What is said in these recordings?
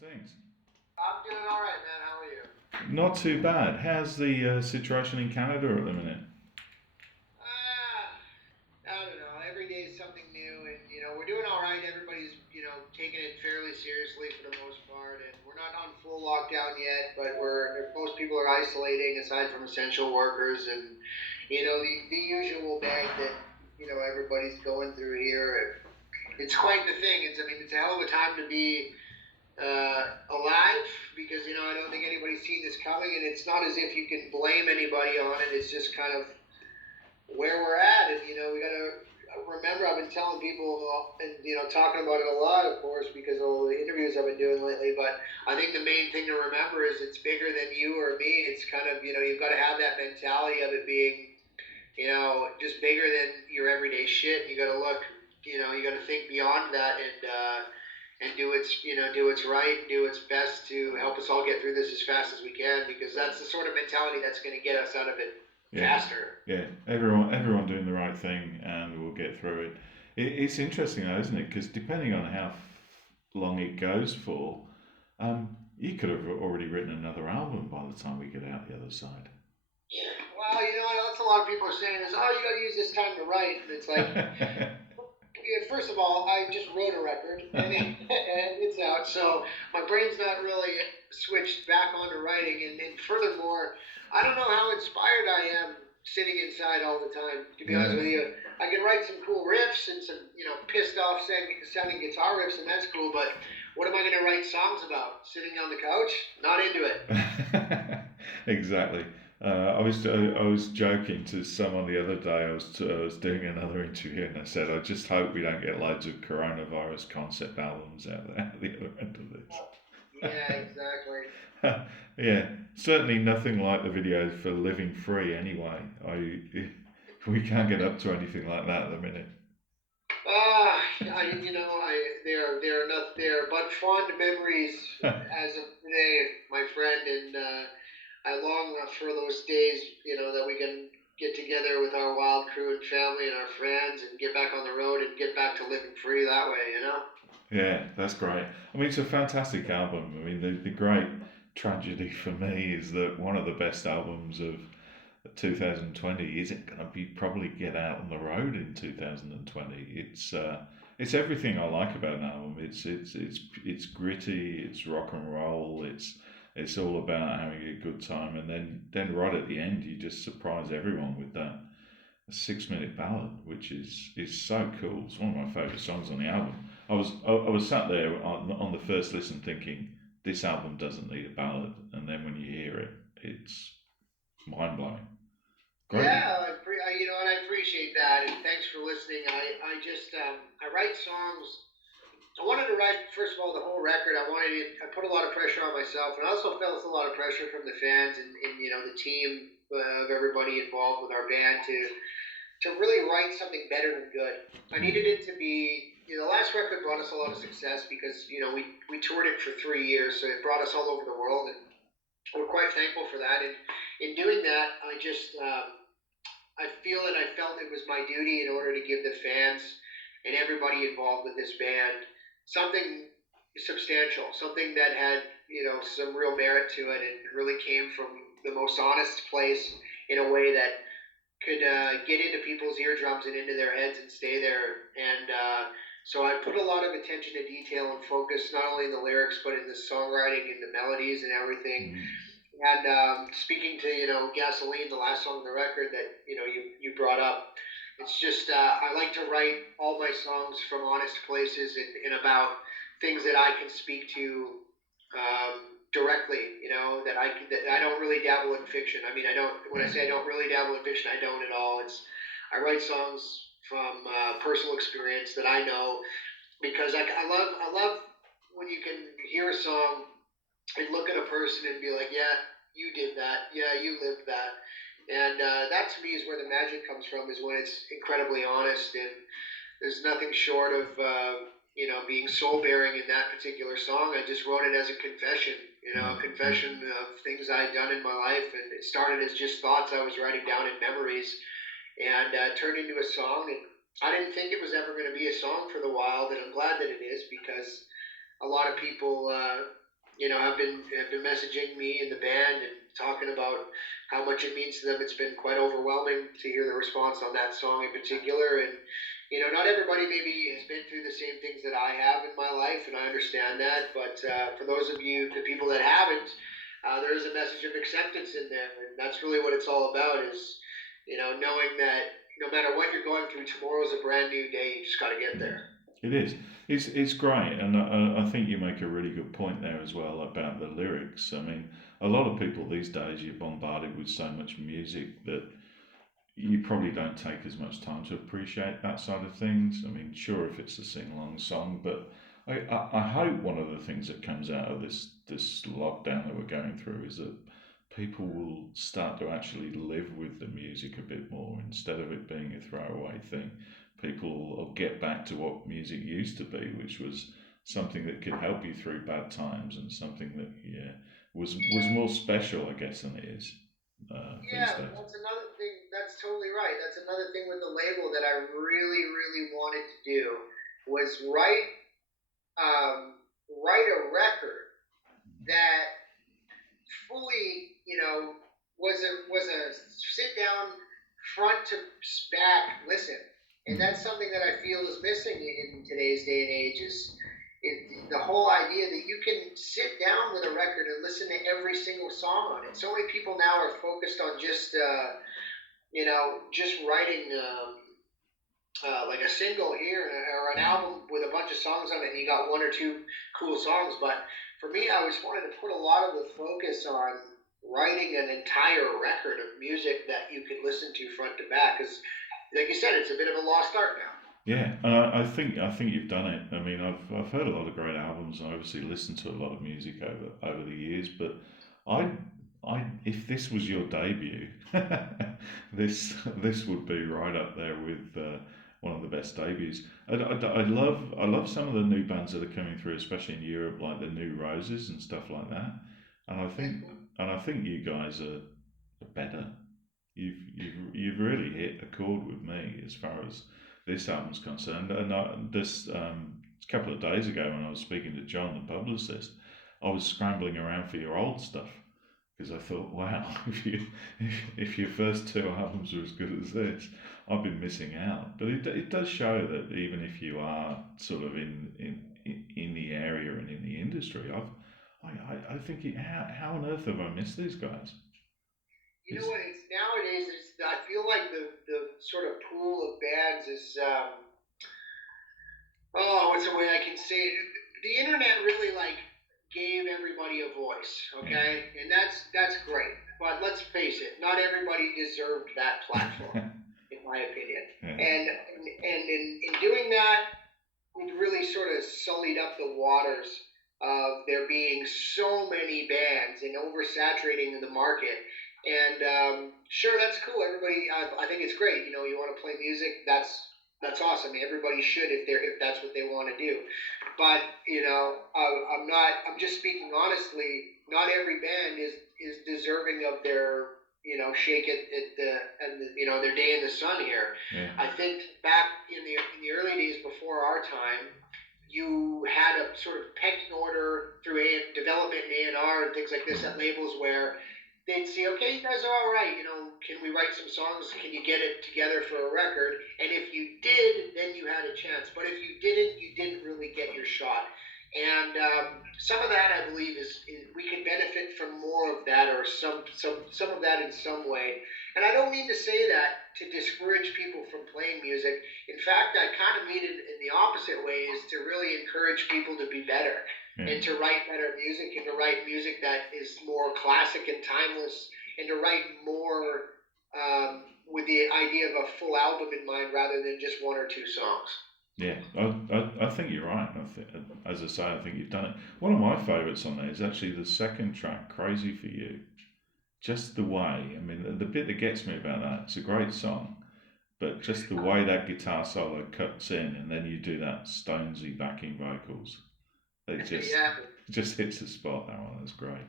things? I'm doing all right, man. How are you? Not too bad. How's the situation in Canada at the minute? Ah, I don't know. Every day is something new, and we're doing all right. Everybody's taking it fairly seriously for the most part, and we're not on full lockdown yet, but most people are isolating aside from essential workers, and the usual bag that everybody's going through here. It's quite the thing. It's a hell of a time to be alive because I don't think anybody's seen this coming, and it's not as if you can blame anybody on it. It's just kind of where we're at, and we got to remember. I've been telling people, and talking about it a lot, of course, because of all the interviews I've been doing lately. But I think the main thing to remember is it's bigger than you or me. It's kind of you've got to have that mentality of it being just bigger than your everyday shit. You got to look, you got to think beyond that and do what's right, do its best to help us all get through this as fast as we can, because that's the sort of mentality that's going to get us out of it Yeah, faster. yeah. Everyone doing the right thing, and we'll get through it. It's interesting, though, isn't it? Because depending on how long it goes for, you could have already written another album by the time we get out the other side. Well, that's a lot of people are saying is, oh, you got to use this time to write. And it's like, yeah, first of all, I just wrote a record and it's out, so my brain's not really switched back onto writing. And furthermore, I don't know how inspired I am sitting inside all the time. To be honest Yeah. with you, I can write some cool riffs and some pissed off sounding guitar riffs, and that's cool. But what am I going to write songs about? Sitting on the couch? Not into it. Exactly. I was joking to someone the other day. I was doing another interview and I said I just hope we don't get loads of coronavirus concept albums out there at the other end of Yeah, exactly. this. Yeah, certainly nothing like the video for Living Free. Anyway, we can't get up to anything like that at the minute. They're not there, but fond memories as of today, my friend, and I long for those days, that we can get together with our wild crew and family and our friends and get back on the road and get back to living free that way. Yeah, that's great. I mean, it's a fantastic album. I mean, the great tragedy for me is that one of the best albums of 2020 isn't going to be probably get out on the road in 2020. It's everything I like about an album. It's gritty. It's rock and roll. It's all about having a good time. And then right at the end, you just surprise everyone with that 6 minute ballad, which is so cool. It's one of my favorite songs on the album. I was sat there on the first listen thinking this album doesn't need a ballad, and then when you hear it, it's mind blowing. Great. Yeah, and I appreciate that, and thanks for listening. I just I write songs. I wanted to write first of all the whole record. I put a lot of pressure on myself, and I also felt a lot of pressure from the fans and the team of everybody involved with our band to really write something better than good. I needed it to be. The last record brought us a lot of success because we toured it for 3 years, so it brought us all over the world, and we're quite thankful for that. And in doing that, I feel that I felt it was my duty in order to give the fans and everybody involved with this band something substantial, something that had some real merit to it, and really came from the most honest place in a way that could get into people's eardrums and into their heads and stay there. And so I put a lot of attention to detail and focus not only in the lyrics but in the songwriting and the melodies and everything. Mm. And speaking to gasoline, the last song on the record that you brought up, it's just I like to write all my songs from honest places and about things that I can speak to directly. That I don't really dabble in fiction. I mean, I don't. When I Yeah. say I don't really dabble in fiction, I don't at all. I write songs from personal experience that I know because I love when you can hear a song and look at a person and be like, yeah, you did that. Yeah, you lived that. And that to me is where the magic comes from, is when it's incredibly honest, and there's nothing short of being soul bearing in that particular song. I just wrote it as a confession, Yeah. a confession of things I had done in my life, and it started as just thoughts I was writing down in memories, and turned into a song. And I didn't think it was ever going to be a song for the Wild, and I'm glad that it is because a lot of people. have been messaging me and the band and talking about how much it means to them. It's been quite overwhelming to hear the response on that song in particular. And not everybody maybe has been through the same things that I have in my life, and I understand that. But for those of you, the people that haven't, there is a message of acceptance in there, and that's really what it's all about. Is knowing that no matter what you're going through, tomorrow's a brand new day. You just got to get Mm. there. It is. It's great, and I think you make a really good point there as well about the lyrics. I mean, a lot of people these days you're bombarded with so much music that you probably don't take as much time to appreciate that side of things. I mean, sure, if it's a sing along song, but I hope one of the things that comes out of this lockdown that we're going through is that people will start to actually live with the music a bit more instead of it being a throwaway thing. People will get back to what music used to be, which was something that could help you through bad times and something that was more special, I guess, than it is these Yeah, days. that's another thing. That's totally right. That's another thing with the label that I really, really wanted to do was write a record that fully, was a sit down, front to back listen, and Mm. that's something that I feel is missing in today's day and age. The whole idea that you can sit down with a record and listen to every single song on it. So many people now are focused on just writing like a single here or an Mm. album with a bunch of songs on it, and you got one or two cool songs. But for me, I always wanted to put a lot of the focus on writing an entire record of music that you could listen to front to back. Because, like you said, it's a bit of a lost art now. Yeah, and I think you've done it. I mean, I've heard a lot of great albums. I obviously listened to a lot of music over the years, but I I if this was your debut, this would be right up there with one of the best debuts. I love some of the new bands that are coming through, especially in Europe, like the New Roses and stuff like that. And I think Mm-hmm. and I think you guys are better. You've really hit a chord with me as far as this album's concerned. And this a couple of days ago when I was speaking to John, the publicist, I was scrambling around for your old stuff because I thought, wow, if your first two albums are as good as this, I've been missing out. But it does show that even if you are sort of in the area and in the industry, I think how on earth have I missed these guys? You know It's what? It's nowadays. I feel like the sort of pool of bands is. What's the way I can say it? The internet really like gave everybody a voice, yeah. okay, and that's great. But let's face it, not everybody deserved that platform, in my opinion. Yeah. And in doing that, it really sort of sullied up the waters of there being so many bands and oversaturating in the market. And sure, that's cool. Everybody, I think it's great. You want to play music. That's awesome. Everybody should if that's what they want to do. But I'm not. I'm just speaking honestly. Not every band is deserving of their shake it at their day in the sun here. Yeah. I think back in the early days before our time, you had a sort of pecking order through development and A&R and things like this Mm. at labels where they'd see, okay, you guys are all right. Can we write some songs? Can you get it together for a record? And if you did, then you had a chance. But if you didn't, you didn't really get your shot. And some of that, I believe, is we could benefit from more of that, or some of that in some way. And I don't mean to say that to discourage people from playing music. In fact, I kind of mean it in the opposite way, is to really encourage people to be better Yeah. and to write better music and to write music that is more classic and timeless and to write more with the idea of a full album in mind rather than just one or two songs. Yeah, I think you're right. As I say, I think you've done it. One of my favourites on there is actually the second track, "Crazy for You." Just the way, I mean, the bit that gets me about that, it's a great song, but just the way that guitar solo cuts in, and then you do that Stonesy backing vocals, it just Yeah. it just hits the spot. That one, that's great.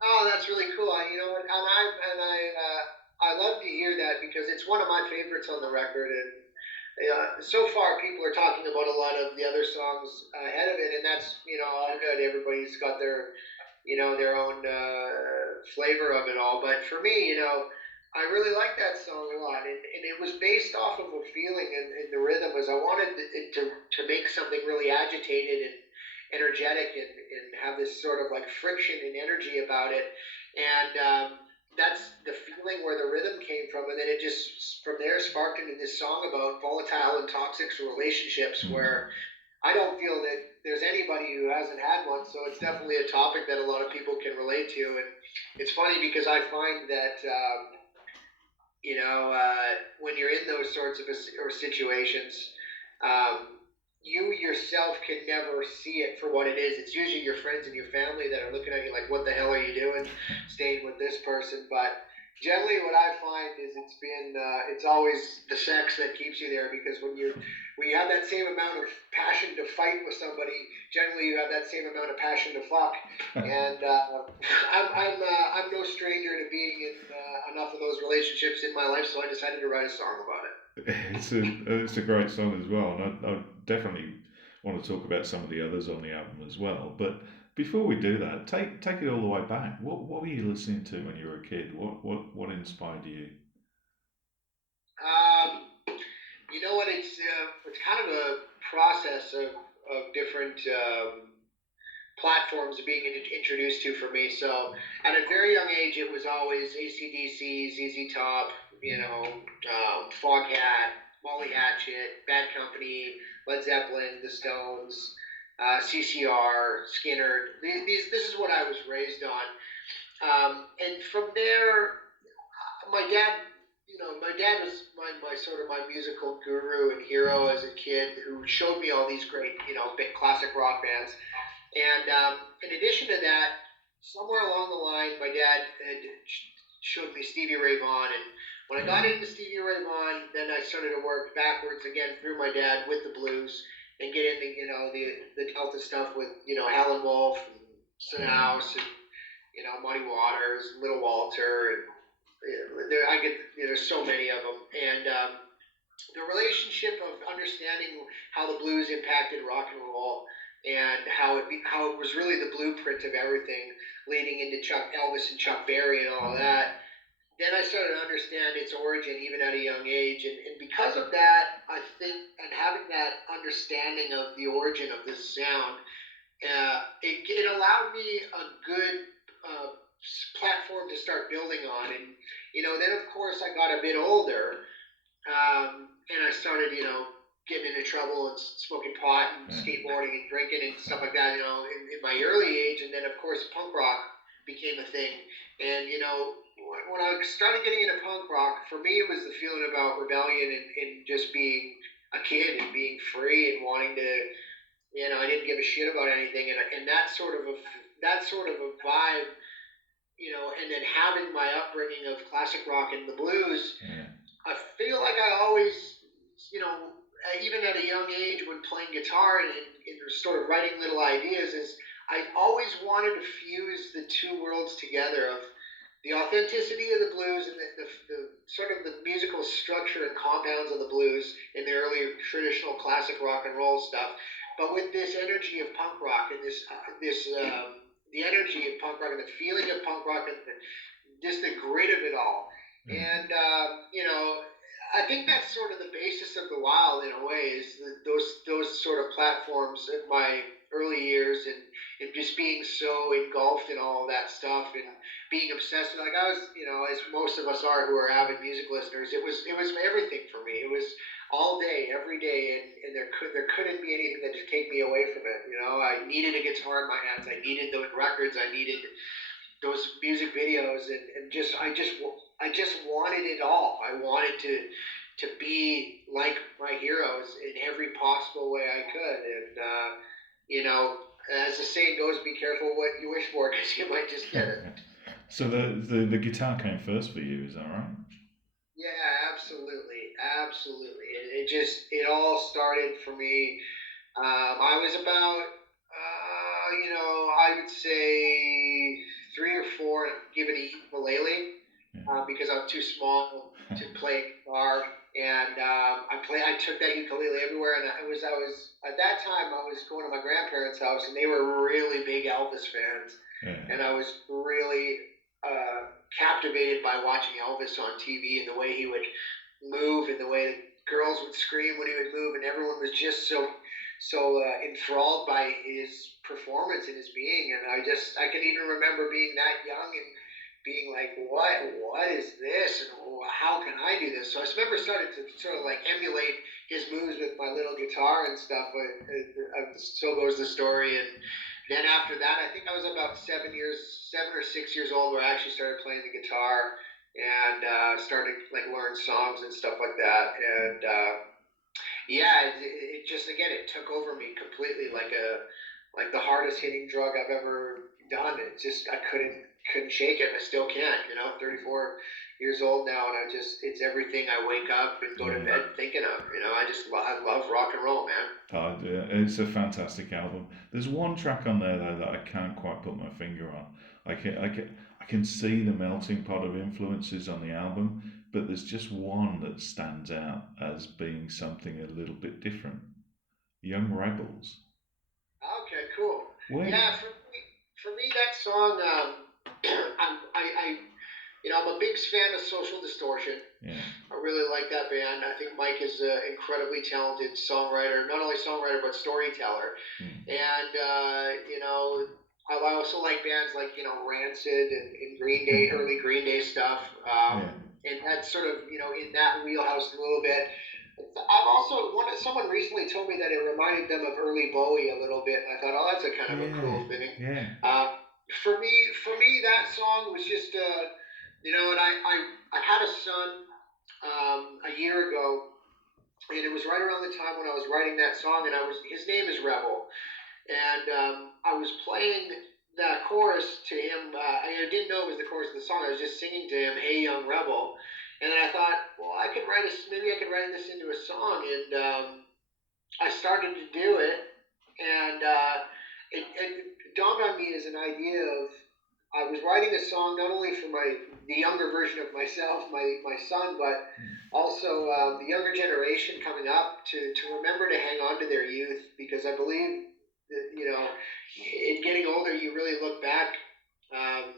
Oh, that's really cool. And I love to hear that because it's one of my favorites on the record, and So far, people are talking about a lot of the other songs ahead of it, and that's all good. Everybody's got their own flavor of it all. But for me, I really like that song a lot, and it was based off of a feeling in the rhythm. As I wanted it to make something really agitated and energetic, and have this sort of like friction and energy about it, and that's the feeling where the rhythm came from, and then it just from there sparked into this song about volatile and toxic relationships, Mm. where I don't feel that there's anybody who hasn't had one, so it's definitely a topic that a lot of people can relate to. And it's funny because I find that when you're in those sorts of or situations, um, you yourself can never see it for what it is. It's usually your friends and your family that are looking at you like, "What the hell are you doing, staying with this person?" But generally, what I find is it's always the sex that keeps you there, because when you have that same amount of passion to fight with somebody, generally you have that same amount of passion to fuck. And I'm no stranger to being in enough of those relationships in my life, so I decided to write a song about it. It's a great song as well, and I definitely want to talk about some of the others on the album as well. But before we do that, take it all the way back. What were you listening to when you were a kid? What inspired you? Um, you know what? It's kind of a process of different platforms being introduced to for me. So at a very young age, it was always AC/DC, ZZ Top, Foghat, Molly Hatchet, Bad Company, Led Zeppelin, The Stones, CCR, Skinner. This is what I was raised on. And from there, my dad was my sort of my musical guru and hero as a kid, who showed me all these great, big classic rock bands. And in addition to that, somewhere along the line, my dad had showed me Stevie Ray Vaughan, and when I got Mm. into Stevie Ray Vaughan, then I started to work backwards again through my dad with the blues, and get into the Delta stuff with Helen Wolf and Son Yeah. House, and Muddy Waters, Little Walter, and there I get there's so many of them, and the relationship of understanding how the blues impacted rock and roll, and how it was really the blueprint of everything leading into Chuck Elvis and Chuck Berry and all of Mm. that. Then I started to understand its origin even at a young age, and because of that, I think, and having that understanding of the origin of this sound, it allowed me a good uh, platform to start building on. And then of course I got a bit older, and I started, getting into trouble and smoking pot and Yeah. skateboarding and drinking and stuff like that, in my early age. And then, of course, punk rock became a thing. And, when I started getting into punk rock, for me, it was the feeling about rebellion, and just being a kid and being free and wanting to, I didn't give a shit about anything. And that sort of a vibe, and then having my upbringing of classic rock and the blues, Yeah. I feel like I always, even at a young age when playing guitar, and sort of writing little ideas, is I always wanted to fuse the two worlds together of the authenticity of the blues, and the sort of the musical structure and compounds of the blues in the earlier traditional classic rock and roll stuff, but with this energy of punk rock, and the energy of punk rock and the feeling of punk rock, and just the grit of it all. Yeah. And I think that's sort of the basis of the Wild in a way, is those sort of platforms in my early years, and just being so engulfed in all of that stuff, and being obsessed with, like I was, as most of us are who are avid music listeners, it was everything for me. It was all day, every day, and there couldn't be anything that could take me away from it. I needed a guitar in my hands. I needed those records. I needed those music videos, and I just wanted it all. I wanted to be like my heroes in every possible way I could. And you know, as the saying goes, be careful what you wish for, because you might just get it. So the guitar came first for you, is that right? Yeah, absolutely, absolutely. It all started for me. I was about, I would say 3 or 4, giving a ukulele, Yeah. because I'm too small to play guitar. and I took that ukulele everywhere, and I was at that time I was going to my grandparents' house, and they were really big Elvis fans, Yeah. and I was really captivated by watching Elvis on TV and the way he would move and the way the girls would scream when he would move, and everyone was just so enthralled by his performance and his being. And I can even remember being that young and being like, what is this, and how can I do this? So I remember starting to sort of like emulate his moves with my little guitar and stuff. But so goes the story. And then after that, I think I was about 7 or 6 years old, where I actually started playing the guitar and started like learn songs and stuff like that. And yeah, it just again it took over me completely, like the hardest hitting drug I've ever done. It just I couldn't shake it. I still can't. 34 years old now, and it's everything I wake up and go to Yeah. bed thinking of. I love rock and roll, man. Yeah, it's a fantastic album. There's one track on there though that I can't quite put my finger on. I can see the melting pot of influences on the album, but there's just one that stands out as being something a little bit different. Young Rebels. Okay, cool. Wait. Yeah, for me that song, I'm a big fan of Social Distortion. Yeah. I really like that band. I think Mike is an incredibly talented songwriter, not only songwriter but storyteller. Mm. And I also like bands like Rancid and Green Day, early Green Day stuff. Yeah. And that's sort of in that wheelhouse a little bit. I've also someone recently told me that it reminded them of early Bowie a little bit, and I thought, oh, that's a kind of a Yeah. cool thing. Yeah. For me, that song was just, and I had a son a year ago, and it was right around the time when I was writing that song, and his name is Rebel, and I was playing that chorus to him. I didn't know it was the chorus of the song. I was just singing to him, "Hey, young rebel," and then I thought, well, maybe I could write this into a song, and I started to do it, and it dawned on me as an idea of I was writing a song not only for the younger version of myself, my son, but also the younger generation coming up to remember to hang on to their youth, because I believe that in getting older you really look back, um,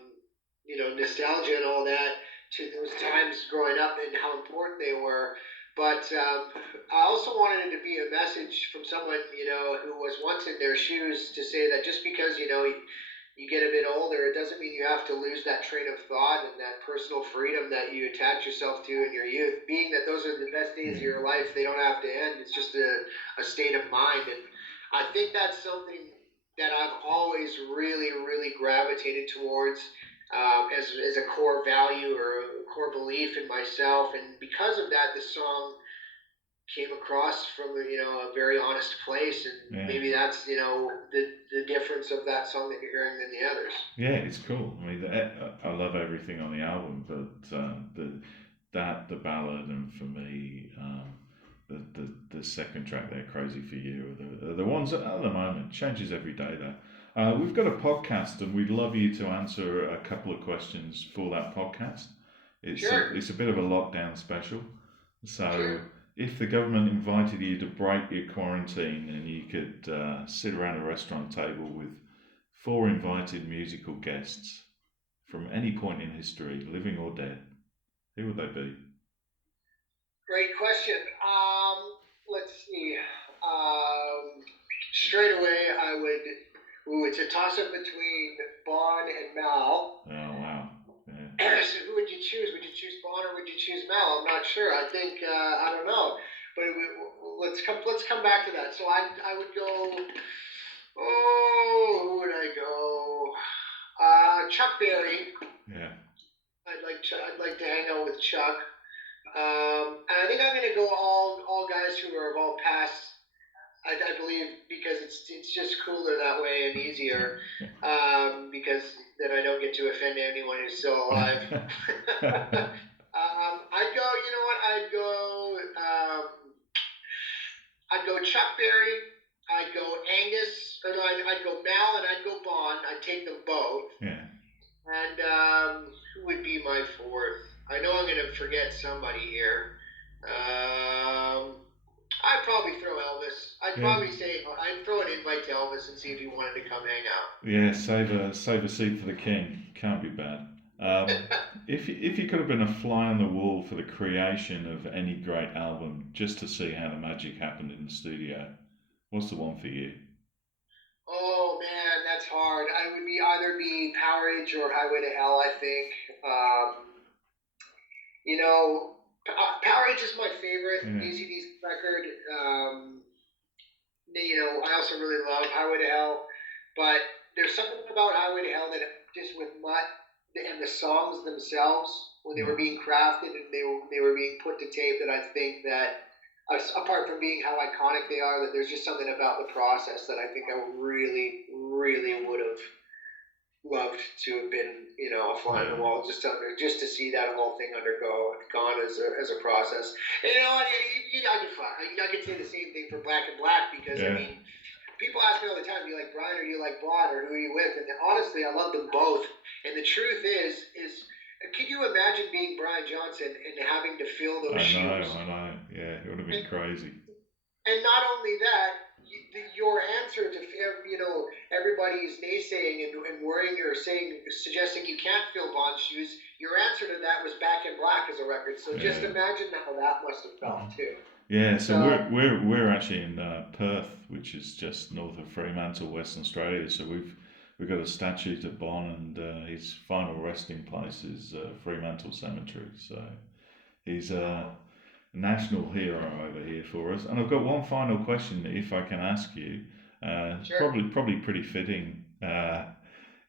nostalgia and all that, to those times growing up and how important they were. But I also wanted it to be a message from someone who was once in their shoes, to say that just because you get a bit older, it doesn't mean you have to lose that train of thought and that personal freedom that you attach yourself to in your youth. Being that those are the best days of your life, they don't have to end. It's just a state of mind. And I think that's something that I've always really, really gravitated towards, as a core value or a core belief in myself. And because of that, the song came across from a very honest place, and Yeah. maybe that's the difference of that song that you're hearing than the others. Yeah, it's cool. I mean, I love everything on the album, but the ballad, and for me, the second track there, "Crazy for You," are the ones that at the moment changes every day. There, we've got a podcast, and we'd love you to answer a couple of questions for that podcast. Sure. It's a bit of a lockdown special, so. Sure. If the government invited you to break your quarantine and you could sit around a restaurant table with 4 invited musical guests from any point in history, living or dead, who would they be? Great question. Let's see. Straight away, I would. Ooh, it's a toss-up between Bon and Mal. Oh, wow. So who would you choose? Would you choose Bon or would you choose Mal? I'm not sure. I think I don't know. But let's come back to that. So I would go. Oh, who would I go? Chuck Berry. Yeah. I'd like to hang out with Chuck. And I think I'm going to go all guys who are of all past. I believe, because it's just cooler that way and easier, because then I don't get to offend anyone who's still alive. I'd go. You know what? I'd go Chuck Berry. I'd go Angus. Or no, I'd go Mal and I'd go Bon. I'd take them both. Yeah. And who would be my fourth? I know I'm going to forget somebody here. I'd probably throw Elvis. I'd Yeah, probably say I'd throw an invite to Elvis and see if he wanted to come hang yeah. Save a seat for the king. Can't be bad. Um, out. if you could have been a fly on the wall for the creation of any great album, just to see how the magic happened in the studio, what's the one for you? Oh man, that's hard. I would be either be Power Age or Highway to Hell. I think. You know, Power Age is my favorite Yeah, ACDC record. I also really love Highway to Hell, but there's something about Highway to Hell that just with Mutt and the songs themselves when they yeah, were being crafted and they were being put to tape that I think that apart from being how iconic they are, that there's just something about the process that I think I really, really would have loved to have been, a fly on the yeah, wall just to see that whole thing gone as a process. And I could say the same thing for Black and Black because I yeah. mean, people ask me all the time, do you like Brian or do you like Blonde or who are you with? And honestly, I love them both. And the truth is, can you imagine being Brian Johnson and having to fill those shoes? I know. Yeah, it would have been And crazy. and not only that, your answer to everybody's naysaying and worrying or suggesting you can't fill Bond's shoes. Your answer to that was Back in Black as a record. So just Yeah. imagine how that must have felt too. Yeah, so So we're actually in Perth, which is just north of Fremantle, Western Australia. So we've got a statue to Bon, and his final resting place is Fremantle Cemetery. So he's a national hero over here for us. And I've got one final question, if I can ask you. sure. Probably pretty fitting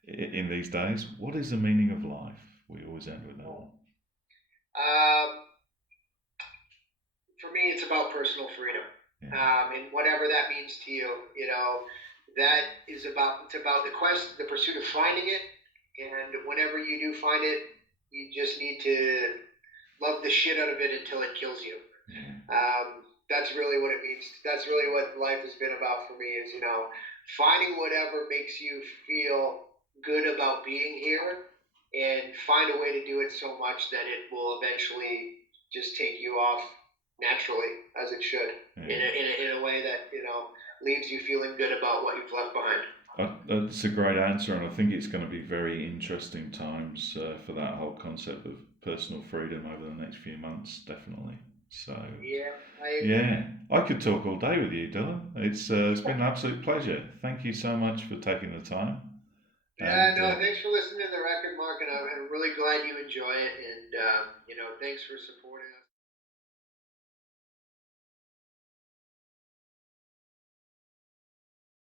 in these days. What is the meaning of life? We always end with that one. Um, for me, it's about personal freedom, Yeah, and whatever that means to you. That is about the pursuit of finding it, and whenever you do find it, you just need to love the shit out of it until it kills you. yeah, That's really what it means. That's really what life has been about for me. Is finding whatever makes you feel good about being here, and find a way to do it so much that it will eventually just take you off naturally as it should, in yeah. a way that leaves you feeling good about what you've left behind. That's a great answer, and I think it's going to be very interesting times for that whole concept of personal freedom over the next few months, definitely. So, Yeah, I agree. yeah, I could talk all day with you, Dylan. It's been an absolute pleasure. Thank you so much for taking the time, Yeah, and no, thanks for listening to the record, Mark, and I'm really glad you enjoy it. And thanks for supporting.